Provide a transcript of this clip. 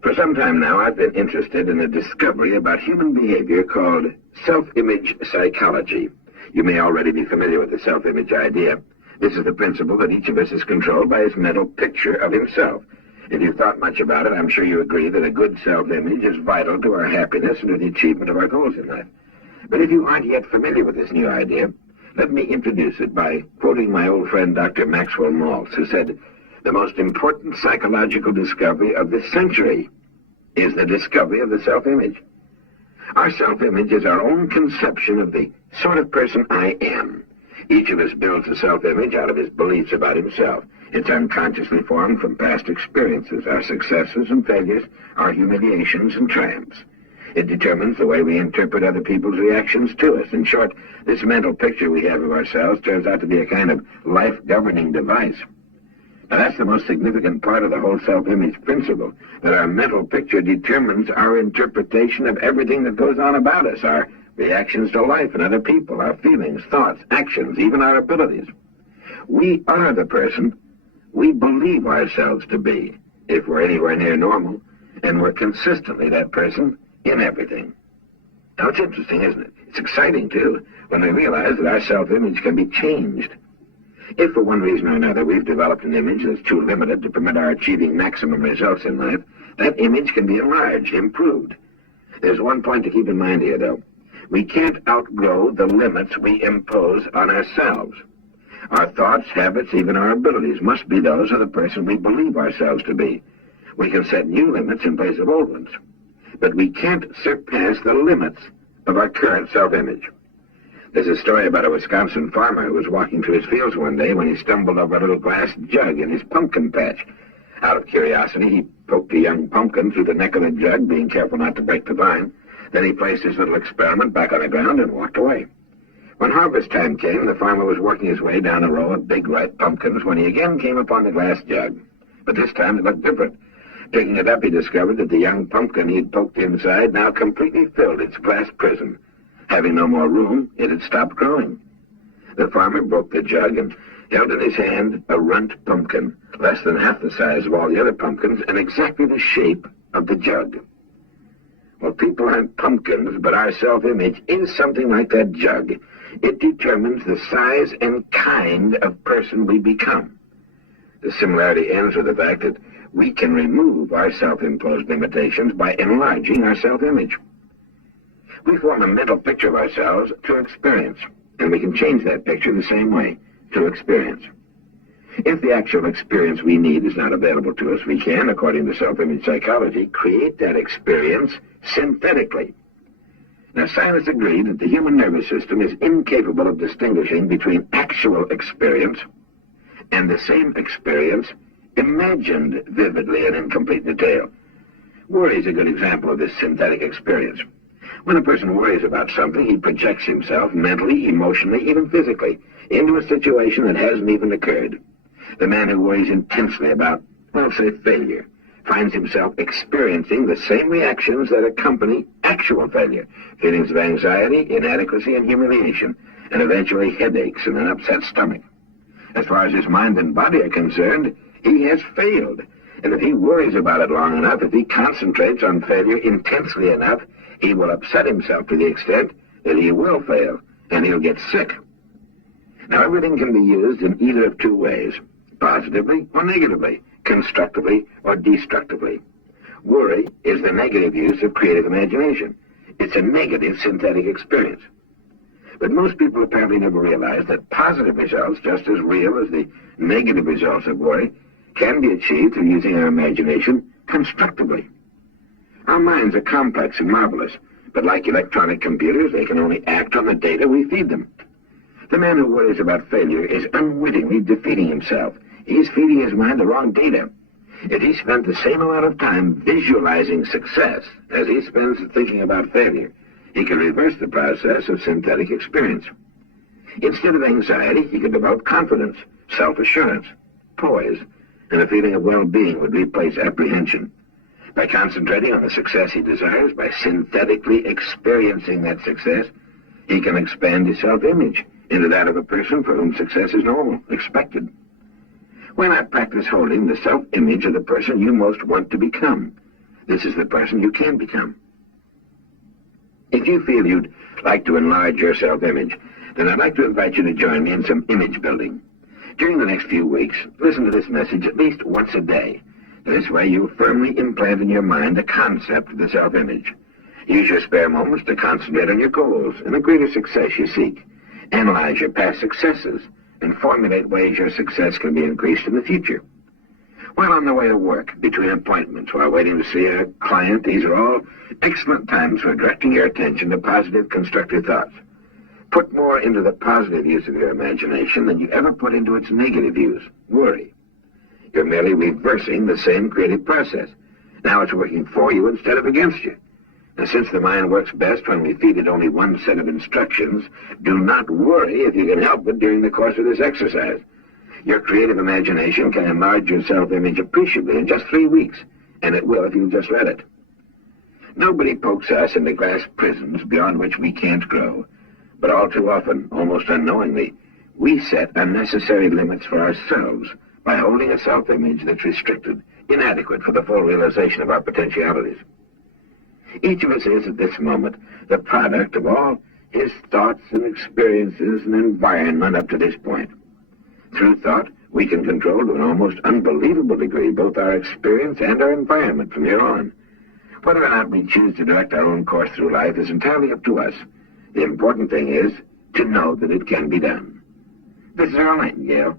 For some time now, I've been interested in a discovery about human behavior called self-image psychology. You may already be familiar with the self-image idea. This is the principle that each of us is controlled by his mental picture of himself. If you've thought much about it, I'm sure you agree that a good self-image is vital to our happiness and to the achievement of our goals in life. But if you aren't yet familiar with this new idea, let me introduce it by quoting my old friend Dr. Maxwell Maltz, who said, "The most important psychological discovery of this century is the discovery of the self-image." Our self-image is our own conception of the sort of person I am. Each of us builds a self-image out of his beliefs about himself. It's unconsciously formed from past experiences, our successes and failures, our humiliations and triumphs. It determines the way we interpret other people's reactions to us. In short, this mental picture we have of ourselves turns out to be a kind of life-governing device. Now, that's the most significant part of the whole self-image principle, that our mental picture determines our interpretation of everything that goes on about us, our reactions to life and other people, our feelings, thoughts, actions, even our abilities. We are the person we believe ourselves to be, if we're anywhere near normal, and we're consistently that person in everything. Now, it's interesting, isn't it? It's exciting, too, when we realize that our self-image can be changed. If for one reason or another we've developed an image that's too limited to permit our achieving maximum results in life, that image can be enlarged, improved. There's one point to keep in mind here, though. We can't outgrow the limits we impose on ourselves. Our thoughts, habits, even our abilities must be those of the person we believe ourselves to be. We can set new limits in place of old ones, but we can't surpass the limits of our current self-image. There's a story about a Wisconsin farmer who was walking through his fields one day when he stumbled over a little glass jug in his pumpkin patch. Out of curiosity, he poked a young pumpkin through the neck of the jug, being careful not to break the vine. Then he placed his little experiment back on the ground and walked away. When harvest time came, the farmer was working his way down a row of big ripe pumpkins when he again came upon the glass jug. But this time it looked different. Picking it up, he discovered that the young pumpkin he had poked inside now completely filled its glass prison. Having no more room, it had stopped growing. The farmer broke the jug and held in his hand a runt pumpkin, less than half the size of all the other pumpkins and exactly the shape of the jug. Well, people aren't pumpkins, but our self-image is something like that jug. It determines the size and kind of person we become. The similarity ends with the fact that we can remove our self-imposed limitations by enlarging our self-image. We form a mental picture of ourselves to experience, and we can change that picture the same way, to experience. If the actual experience we need is not available to us, we can, according to self-image psychology, create that experience synthetically. Now, scientists agree that the human nervous system is incapable of distinguishing between actual experience and the same experience imagined vividly and in complete detail. Worry is a good example of this synthetic experience. When a person worries about something, he projects himself mentally, emotionally, even physically, into a situation that hasn't even occurred. The man who worries intensely about, well, say, failure, finds himself experiencing the same reactions that accompany actual failure, feelings of anxiety, inadequacy, and humiliation, and eventually headaches and an upset stomach. As far as his mind and body are concerned, he has failed. And if he worries about it long enough, if he concentrates on failure intensely enough, he will upset himself to the extent that he will fail, and he'll get sick. Now, everything can be used in either of two ways, positively or negatively, constructively or destructively. Worry is the negative use of creative imagination. It's a negative synthetic experience. But most people apparently never realize that positive results, just as real as the negative results of worry, can be achieved through using our imagination constructively. Our minds are complex and marvelous, but like electronic computers, they can only act on the data we feed them. The man who worries about failure is unwittingly defeating himself. He's feeding his mind the wrong data. If he spent the same amount of time visualizing success as he spends thinking about failure, he could reverse the process of synthetic experience. Instead of anxiety, he could develop confidence, self-assurance, poise, and a feeling of well-being would replace apprehension. By concentrating on the success he desires, by synthetically experiencing that success, he can expand his self-image into that of a person for whom success is normal, expected. Why not practice holding the self-image of the person you most want to become? This is the person you can become. If you feel you'd like to enlarge your self-image, then I'd like to invite you to join me in some image building. During the next few weeks, listen to this message at least once a day. This way you'll firmly implant in your mind the concept of the self-image. Use your spare moments to concentrate on your goals and the greater success you seek. Analyze your past successes and formulate ways your success can be increased in the future. While on the way to work, between appointments, while waiting to see a client, these are all excellent times for directing your attention to positive, constructive thoughts. Put more into the positive use of your imagination than you ever put into its negative use, worry. You're merely reversing the same creative process. Now it's working for you instead of against you. And since the mind works best when we feed it only one set of instructions, do not worry if you can help it during the course of this exercise. Your creative imagination can enlarge your self-image appreciably in just 3 weeks, and it will if you just let it. Nobody pokes us into glass prisons beyond which we can't grow, but all too often, almost unknowingly, we set unnecessary limits for ourselves by holding a self-image that's restricted, inadequate for the full realization of our potentialities. Each of us is, at this moment, the product of all his thoughts and experiences and environment up to this point. Through thought, we can control to an almost unbelievable degree both our experience and our environment from here on. Whether or not we choose to direct our own course through life is entirely up to us. The important thing is to know that it can be done. This is Earl Nightingale,